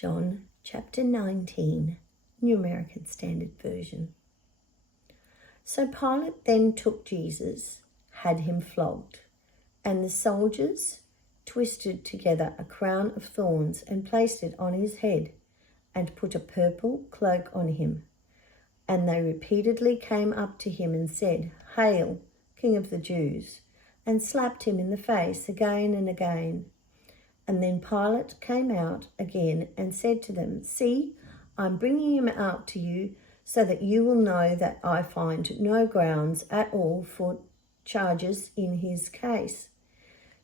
John chapter 19, New American Standard Version. So Pilate then took Jesus, had him flogged, and the soldiers twisted together a crown of thorns and placed it on his head, and put a purple cloak on him. And they repeatedly came up to him and said, "Hail, King of the Jews," and slapped him in the face again and again. And then Pilate came out again and said to them, "See, I'm bringing him out to you so that you will know that I find no grounds at all for charges in his case."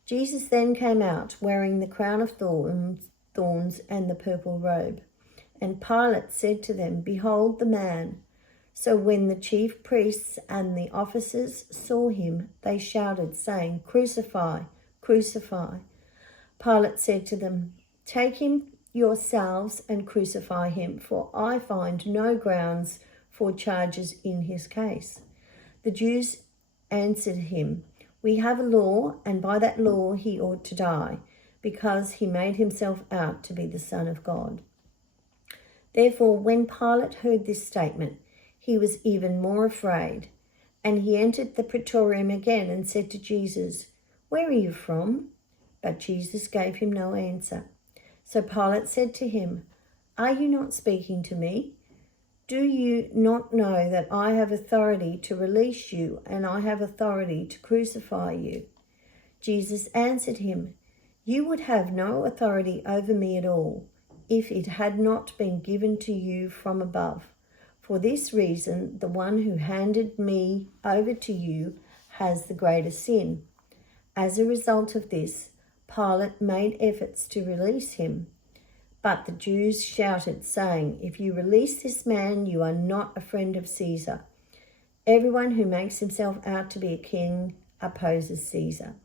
Jesus then came out wearing the crown of thorns and the purple robe. And Pilate said to them, "Behold the man." So when the chief priests and the officers saw him, they shouted, saying, "Crucify, crucify." Pilate said to them, "Take him yourselves and crucify him, for I find no grounds for charges in his case." The Jews answered him, "We have a law, and by that law he ought to die, because he made himself out to be the Son of God." Therefore, when Pilate heard this statement, he was even more afraid, and he entered the praetorium again and said to Jesus, "Where are you from?" But Jesus gave him no answer. So Pilate said to him, "Are you not speaking to me? Do you not know that I have authority to release you, and I have authority to crucify you?" Jesus answered him, "You would have no authority over me at all, if it had not been given to you from above. For this reason, the one who handed me over to you has the greater sin." As a result of this, Pilate made efforts to release him. But the Jews shouted, saying, "If you release this man, you are not a friend of Caesar. Everyone who makes himself out to be a king opposes Caesar."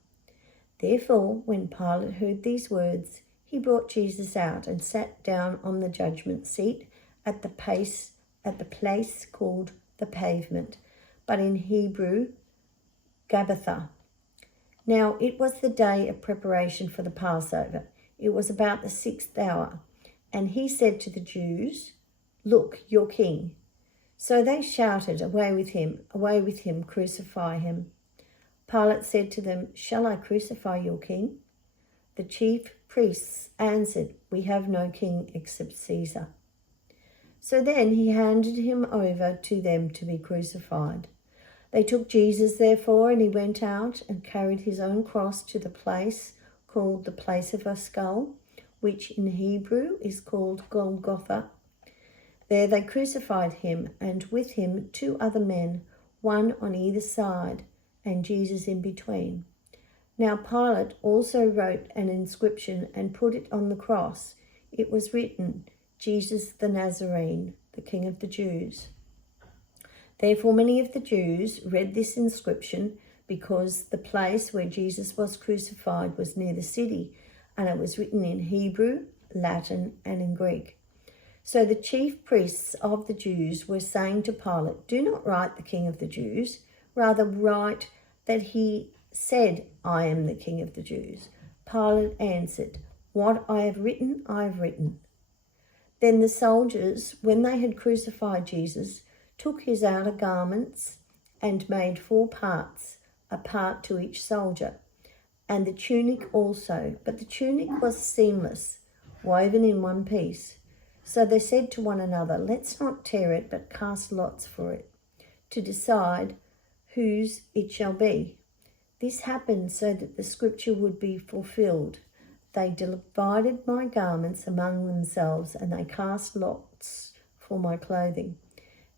Therefore, when Pilate heard these words, he brought Jesus out and sat down on the judgment seat at the place called the Pavement, but in Hebrew, Gabbatha. Now it was the day of preparation for the Passover. It was about the 6th hour. And he said to the Jews, "Look, your king." So they shouted, away with him, crucify him." Pilate said to them, "Shall I crucify your king?" The chief priests answered, "We have no king except Caesar." So then he handed him over to them to be crucified. They took Jesus, therefore, and he went out and carried his own cross to the place called the Place of a Skull, which in Hebrew is called Golgotha. There they crucified him, and with him 2 other men, one on either side, and Jesus in between. Now Pilate also wrote an inscription and put it on the cross. It was written, "Jesus the Nazarene, the King of the Jews." Therefore many of the Jews read this inscription, because the place where Jesus was crucified was near the city, and it was written in Hebrew, Latin, and in Greek. So the chief priests of the Jews were saying to Pilate, "Do not write the King of the Jews, rather write that he said, 'I am the King of the Jews.'" Pilate answered, "What I have written, I have written." Then the soldiers, when they had crucified Jesus, took his outer garments and made 4 parts, a part to each soldier, and the tunic also. But the tunic was seamless, woven in one piece. So they said to one another, "Let's not tear it, but cast lots for it, to decide whose it shall be." This happened so that the scripture would be fulfilled. They divided my garments among themselves, and they cast lots for my clothing.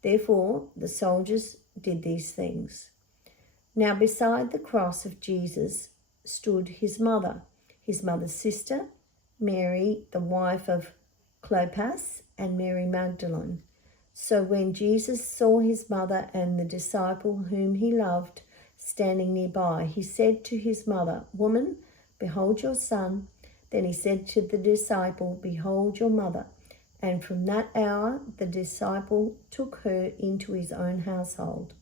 Therefore the soldiers did these things. Now beside the cross of Jesus stood his mother's sister, Mary, the wife of Clopas, and Mary Magdalene. So when Jesus saw his mother and the disciple whom he loved standing nearby, he said to his mother, "Woman, behold your son." Then he said to the disciple, "Behold your mother." And from that hour, the disciple took her into his own household.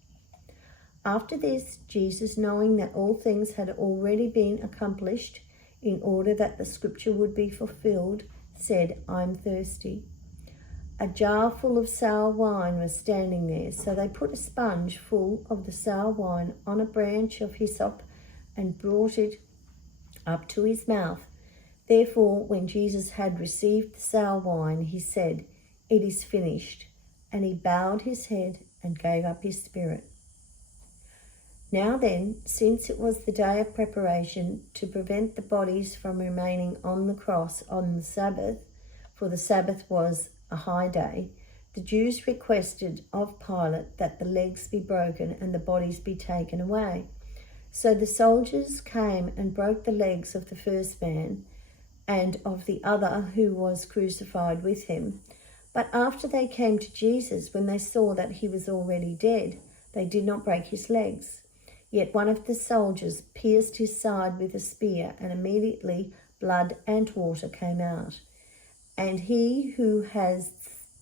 After this, Jesus, knowing that all things had already been accomplished in order that the scripture would be fulfilled, said, "I'm thirsty." A jar full of sour wine was standing there, so they put a sponge full of the sour wine on a branch of hyssop and brought it up to his mouth. Therefore, when Jesus had received the sour wine, he said, "It is finished," and he bowed his head and gave up his spirit. Now then, since it was the day of preparation, to prevent the bodies from remaining on the cross on the Sabbath, for the Sabbath was a high day, the Jews requested of Pilate that the legs be broken and the bodies be taken away. So the soldiers came and broke the legs of the first man and of the other who was crucified with him. But after they came to Jesus, when they saw that he was already dead, they did not break his legs. Yet one of the soldiers pierced his side with a spear, and immediately blood and water came out. And he who has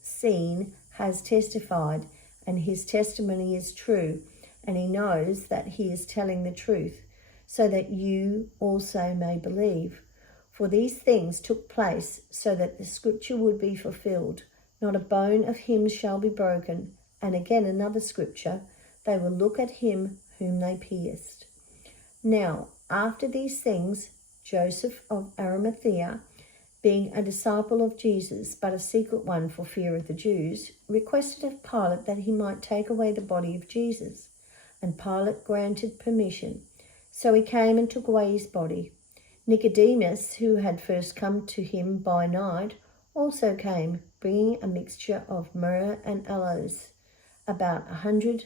seen has testified, and his testimony is true, and he knows that he is telling the truth, so that you also may believe. For these things took place so that the scripture would be fulfilled. Not a bone of him shall be broken. And again another scripture, they will look at him whom they pierced. Now, after these things, Joseph of Arimathea, being a disciple of Jesus, but a secret one for fear of the Jews, requested of Pilate that he might take away the body of Jesus. And Pilate granted permission. So he came and took away his body. Nicodemus, who had first come to him by night, also came, bringing a mixture of myrrh and aloes, about 100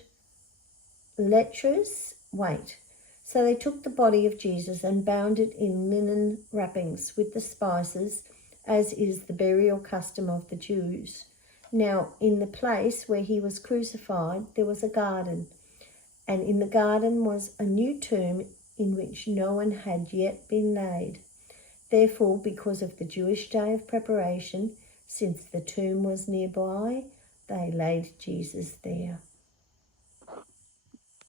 leptres weight. So they took the body of Jesus and bound it in linen wrappings with the spices, as is the burial custom of the Jews. Now, in the place where he was crucified, there was a garden, and in the garden was a new tomb in which no one had yet been laid. Therefore, because of the Jewish day of preparation, since the tomb was nearby, they laid Jesus there.